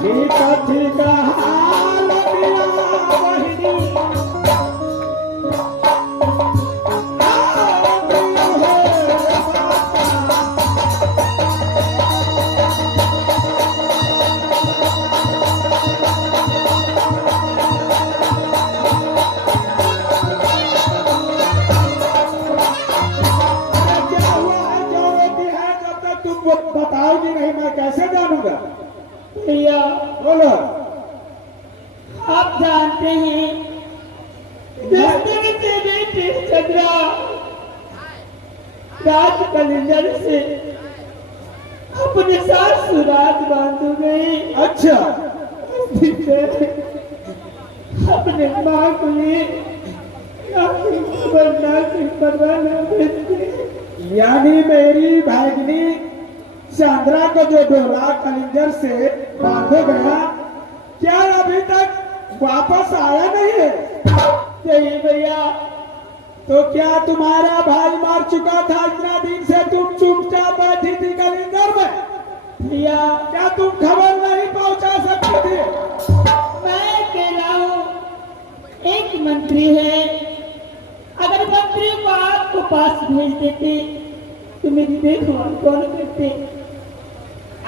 ठीक ठीक हाल दिया बहिनी बताओगी नहीं मैं कैसे जानूंगा? भैया बोलो। आप जानते हैं जिस दिन से बेटी चंद्रा राज कलिंदर से अपने साथ सुराज बांधू गई। अच्छा। उस दिन से अपने माँ को ये यानी मेरी भागनी चंद्रा को जो डोला कलिंजर से बांधे गया, क्या अभी तक वापस आया नहीं है? नहीं भैया। तो क्या तुम्हारा भाई मार चुका था इतना दिन से तुम चुपचाप बैठी थी कलिंजर में? भैया क्या तुम खबर नहीं पहुंचा सकती थी? मैं कह रहा हूँ एक मंत्री है, अगर मंत्री को आपको पास भेज देते तो मेरी देखभाल कौन करते?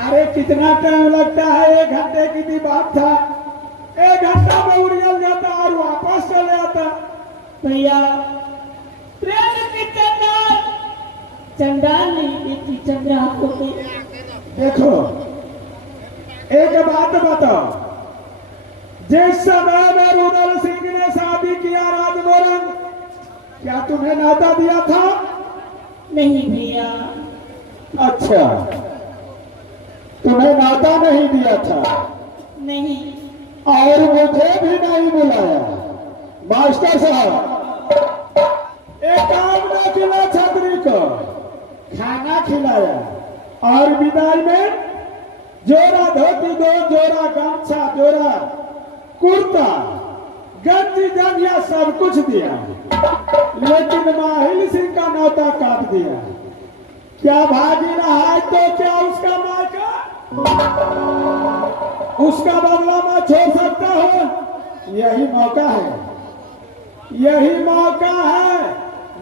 अरे कितना टाइम लगता है? 1 घंटे की भी बात था, 1 घंटा में उड़ जाता और वापस चले आता। भैया प्रेम की चंडाल नहीं बेटी चंद्रा को देखो एक बात बताओ, जिस समय में रुदल सिंह ने शादी किया राजमोरंग, क्या तुम्हें न्योता दिया था? नहीं भैया। अच्छा, तुम्हें न्योता नहीं दिया था? नहीं। और मुझे भी नहीं बुलाया? मास्टर साहब एक काम न खिला छतरी को, खाना खिलाया और विदाई में जोरा धोती, 2 जोरा गमछा, जोरा कुर्ता, गंजी जंगिया सब कुछ दिया, लेकिन माहिल सिंह का न्योता काट दिया। क्या भागी ना है तो क्या उसका माँ का उसका बदला मैं छोड़ सकता हूँ? यही मौका है, यही मौका है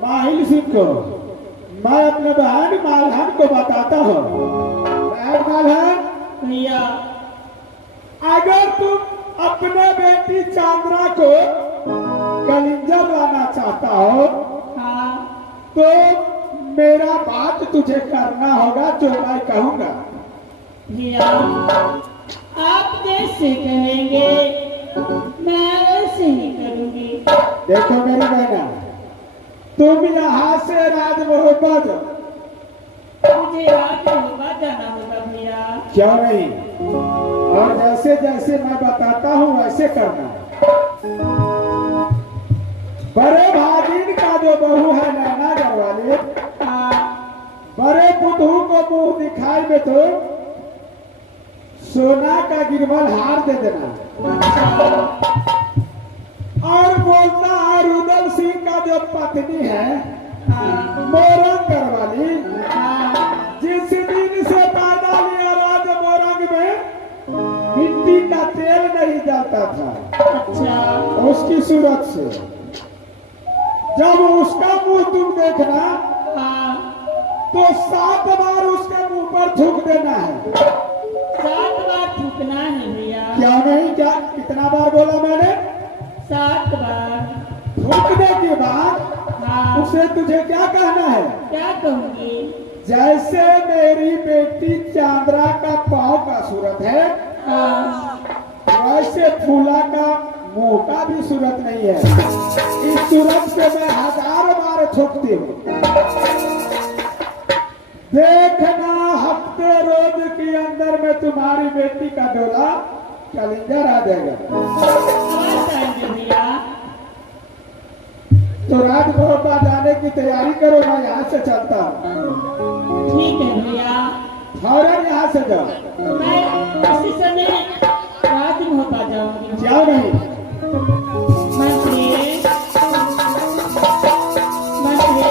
माहिल सिंह को। मैं अपने बहन मालहन को बताता हूँ। बहन मालहन भैया, अगर तुम अपने बेटी चांद्रा को कलिंजर लाना चाहता हो हाँ तो मेरा बात तुझे करना होगा जो मैं कहूँगा। भैया आप जैसे कहेंगे मैं वैसे ही करूँगी। देखो मेरी बहना, तुम यहाँ से राजमहल जाओ। मुझे राजमहल जाना होगा भैया। क्यों नहीं? और जैसे जैसे मैं बताता हूँ वैसे करना। बड़े भागिन का जो बहू है नैना गढ़वाली, बड़े बुद्धू को मुंह दिखाई में तो सोना का गिरवल हार दे देना। और बोलता है रुदल सिंह का जो पत्नी है मोरंग गढ़वाली, जिस दिन से पैदा लिया राज मोरंग में मिट्टी का तेल नहीं जलता था। अच्छा। उसकी सूरत से जब उसका मुंह तुम देखना तो 7 बार उसके मुंह पर थूक देना है। 7 बार थूकना है भैया। क्या नहीं? क्या कितना बार बोला मैंने? 7 बार। थूकने के बाद हाँ। उसे तुझे क्या कहना है? क्या कहूँगी? जैसे मेरी बेटी चांद्रा का पाँव का सूरत है, वैसे फूला का मुंह का भी सूरत नहीं है। इस सूरत से मैं 1000 बार थूकती हूँ। देखना हफ्ते रोज के अंदर में तुम्हारी बेटी का डोला कलिंजर आ जाएगा। भैया तो राजभवन जाने की तैयारी करो, मैं यहाँ से चलता हूँ। ठीक है भैया। फौरन यहाँ से जाओ। मैं इसी समय राजमहल जाऊंगी। जाओ नहीं। मंत्री मंत्री,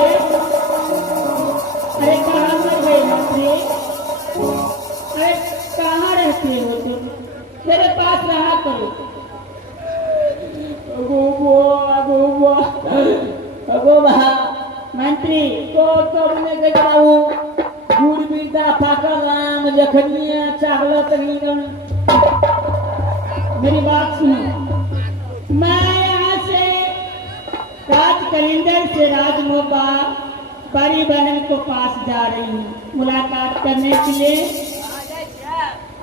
अरे कहाँ मर गए मंत्री? अरे कहाँ रहते हो तुम? मेरे पास रहा करो। मंत्री तो तुमने के जाऊ गुड़ बिरदा फाकर राम जखनिया चावल तरीन मेरी बात सुनो। मैं यहाँ से राज कलिंदर से राजमोबा बड़ी बहन को पास जा रही हूँ मुलाकात करने के लिए,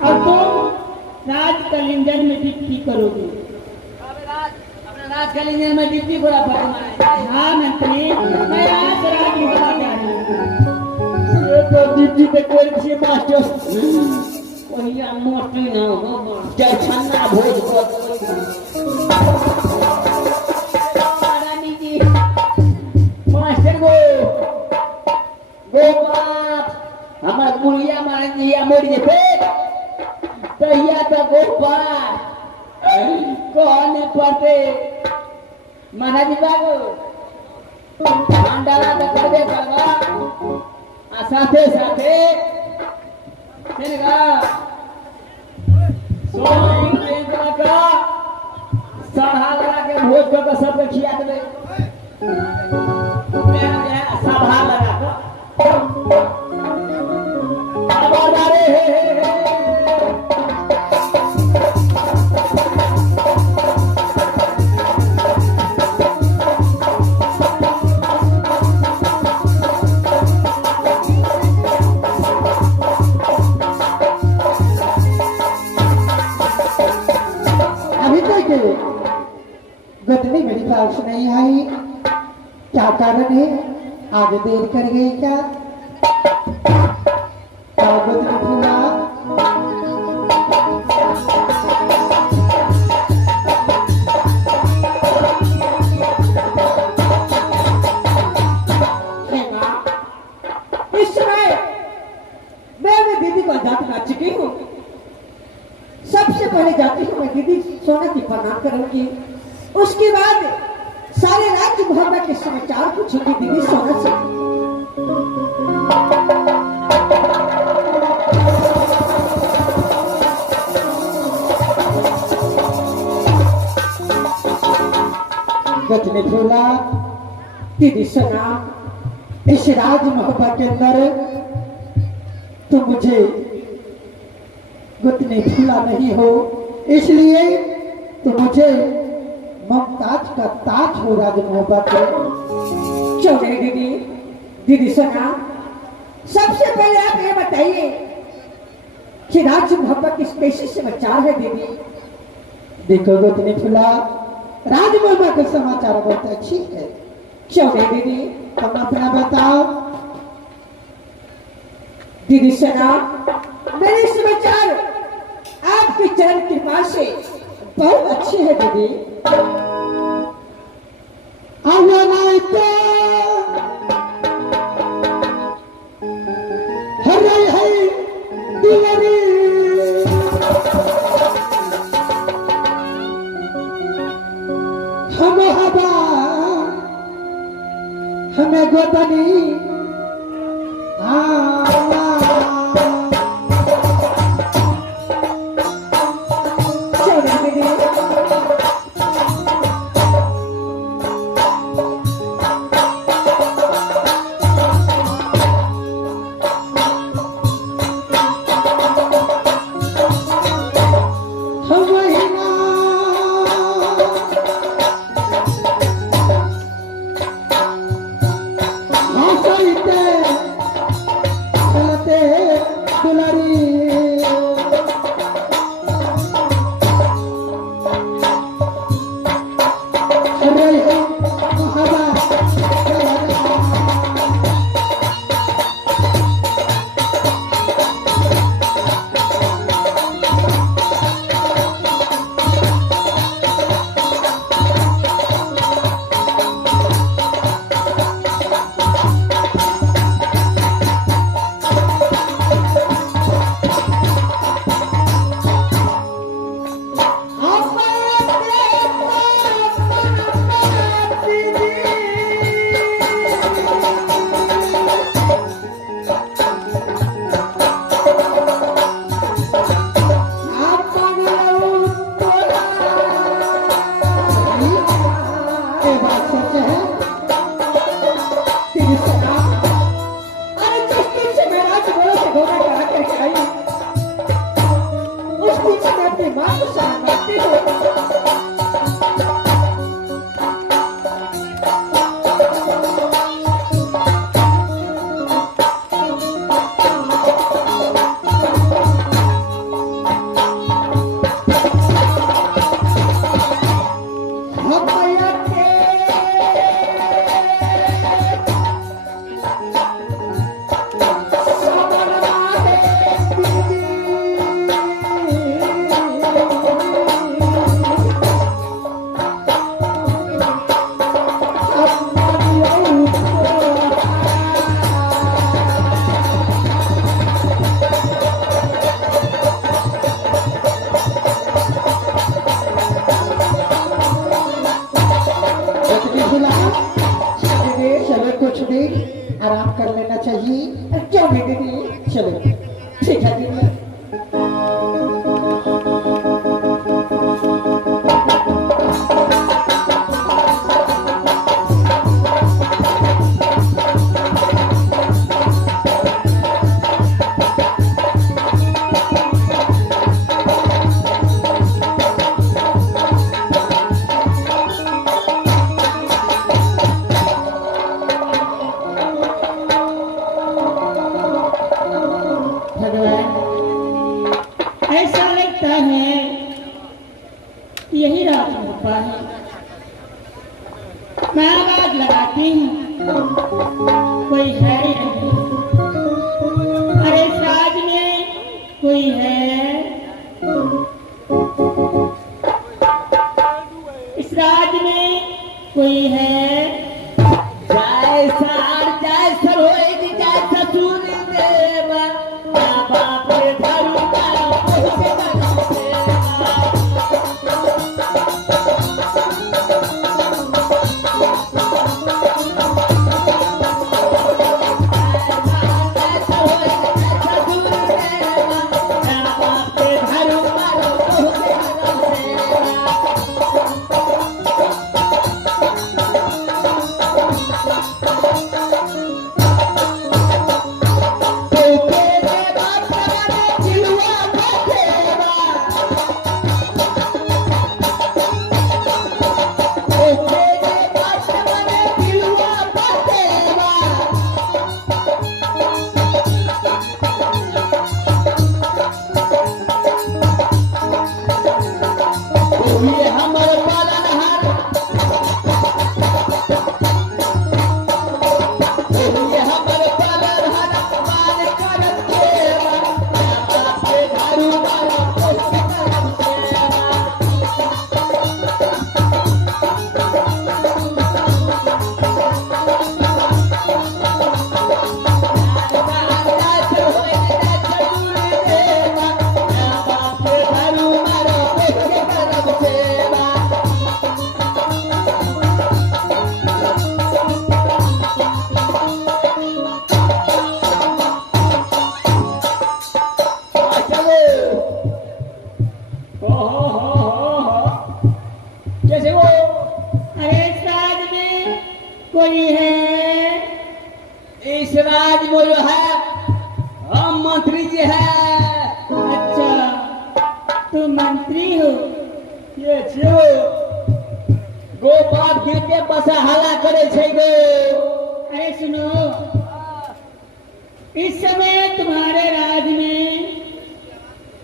और तुम राज कलिंदर में ड्यूटी करोगे। राज कलिंदर में ड्यूटी पूरा फरमा है। हाँ मंत्री, मैं यहाँ से राजमोबा जा रही हूँ। ये तो ड्यूटी पे कोई किसी मास्टर कोई मोटी ना हो मास्टर छन्ना भोज को रानी जी मास्टर को गोपाल हमार बुढ़िया मार दिया मोड़ी पे तहिया तो गोपाल कहने पड़ते महाराज बाबू अंडाला तो कर दे करवा आ साथे साथे तेरेगा सोई नहीं का सभा लगा के भोज को सबके खिया दे मेरा सभा लगा को आवाज आ रहे हैं गतनी मेरी पास नहीं आई, क्या कारण है? आगे देर कर गई क्या? गतनी फूला इस समय मैं दीदी को जात ला चुकी हूँ। सबसे पहले जाती हूँ मैं दीदी सोना की प्रणाम करूंगी, उसके बाद सारे राज्य मोहल्ला के समाचार पूछूंगी दीदी सोना से। गतनी फूला दीदी सोना, इस राज मोहब्बत के अंदर तुम मुझे गतनी फूला नहीं हो, इसलिए तो मुझे ममताज का ताज हो राज मोहब्बत। चौधरी दीदी, दीदी सोना, सबसे पहले आप ये बताइए कि राज मोहब्बत किस कैसे समाचार है दीदी? देखो गतनी फूला, राज मोहब्बत का समाचार बहुत अच्छी है। चौधरी दीदी, तुम अपना बताओ। दीदी सोना, मेरे समाचार आपकी चरण कृपा से बहुत अच्छे है दीदी। हमें गोतनी ऐसा लगता है यही राजमोपा है। मैं आवाज लगाती हूँ, कोई है ही नहीं। अरे इस राज में कोई है? इस राज में कोई है? जय सर होएगी जय ससुर देवा बाप रे धरू कैसे वो? अरे इस राज में कोई है? इस राज में जो है हम मंत्री जी है। अच्छा, तुम मंत्री हो? ये छो गो बाप गेटे बसा हला करे छे गो। अरे सुनो, इस समय तुम्हारे राज में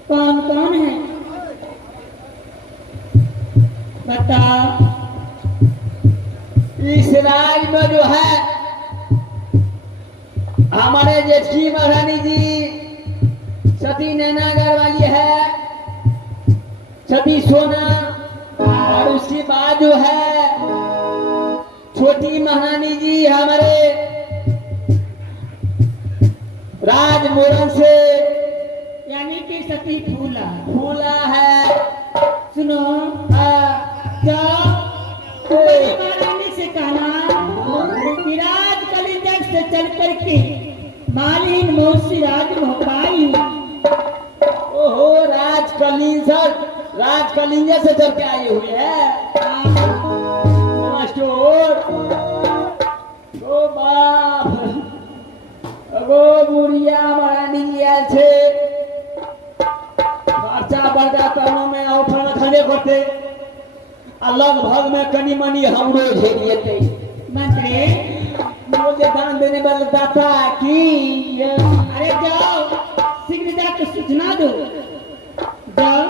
कौन कौन है? बताओ। इस राज में जो है हमारे जेठी महारानी जी सती नैनागढ़ वाली है, सती सोना, और उसके बाद जो है छोटी महारानी जी हमारे राज मोरन से, यानी कि सती फूला। फूला है। सुनो, जाओ बड़ी महारानी से कहना कि राज कलिंजर से चल करके मालिन मौसी राज भोपाई। ओहो, राज कलिंजर से चल के आए हुए हैं। मास्टर ओ बाप गो बुढ़िया महारानी लिया छे खर्चा बर्दा करनो में ऑफर खड़े करते लगभग में कनी मनी हमरो झेल लेते। मंत्री, मुझे दान देने वाला दाता की। अरे जाओ शीघ्र जाकर सूचना दो। जाओ।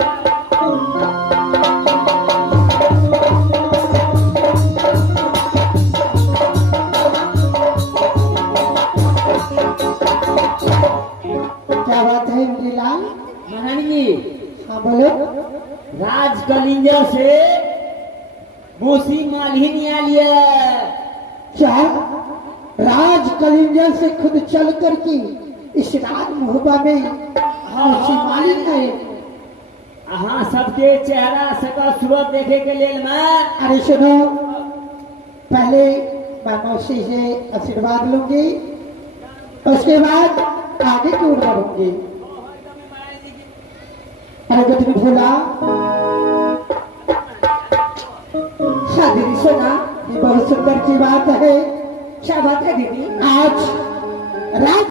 क्या बात है इंद्रीलाल? महारानी जी, हाँ बोलो। राज कलिंजर से मूसी मालिनी आ लिया। क्या राज कलिंजर से खुद चल करके इस राज महोबा में मौसी मालिन है? हाँ, सबके चेहरा सकल सूरत देखे के लिए मैं। अरे सुनो, पहले मैं मौसी से आशीर्वाद लूंगी, उसके बाद आगे की ओर बढ़ूंगी। अरे कुछ भूला? हाँ दीदी सुना, ये बहुत सुंदर की बात है। क्या बात है दीदी? आज राज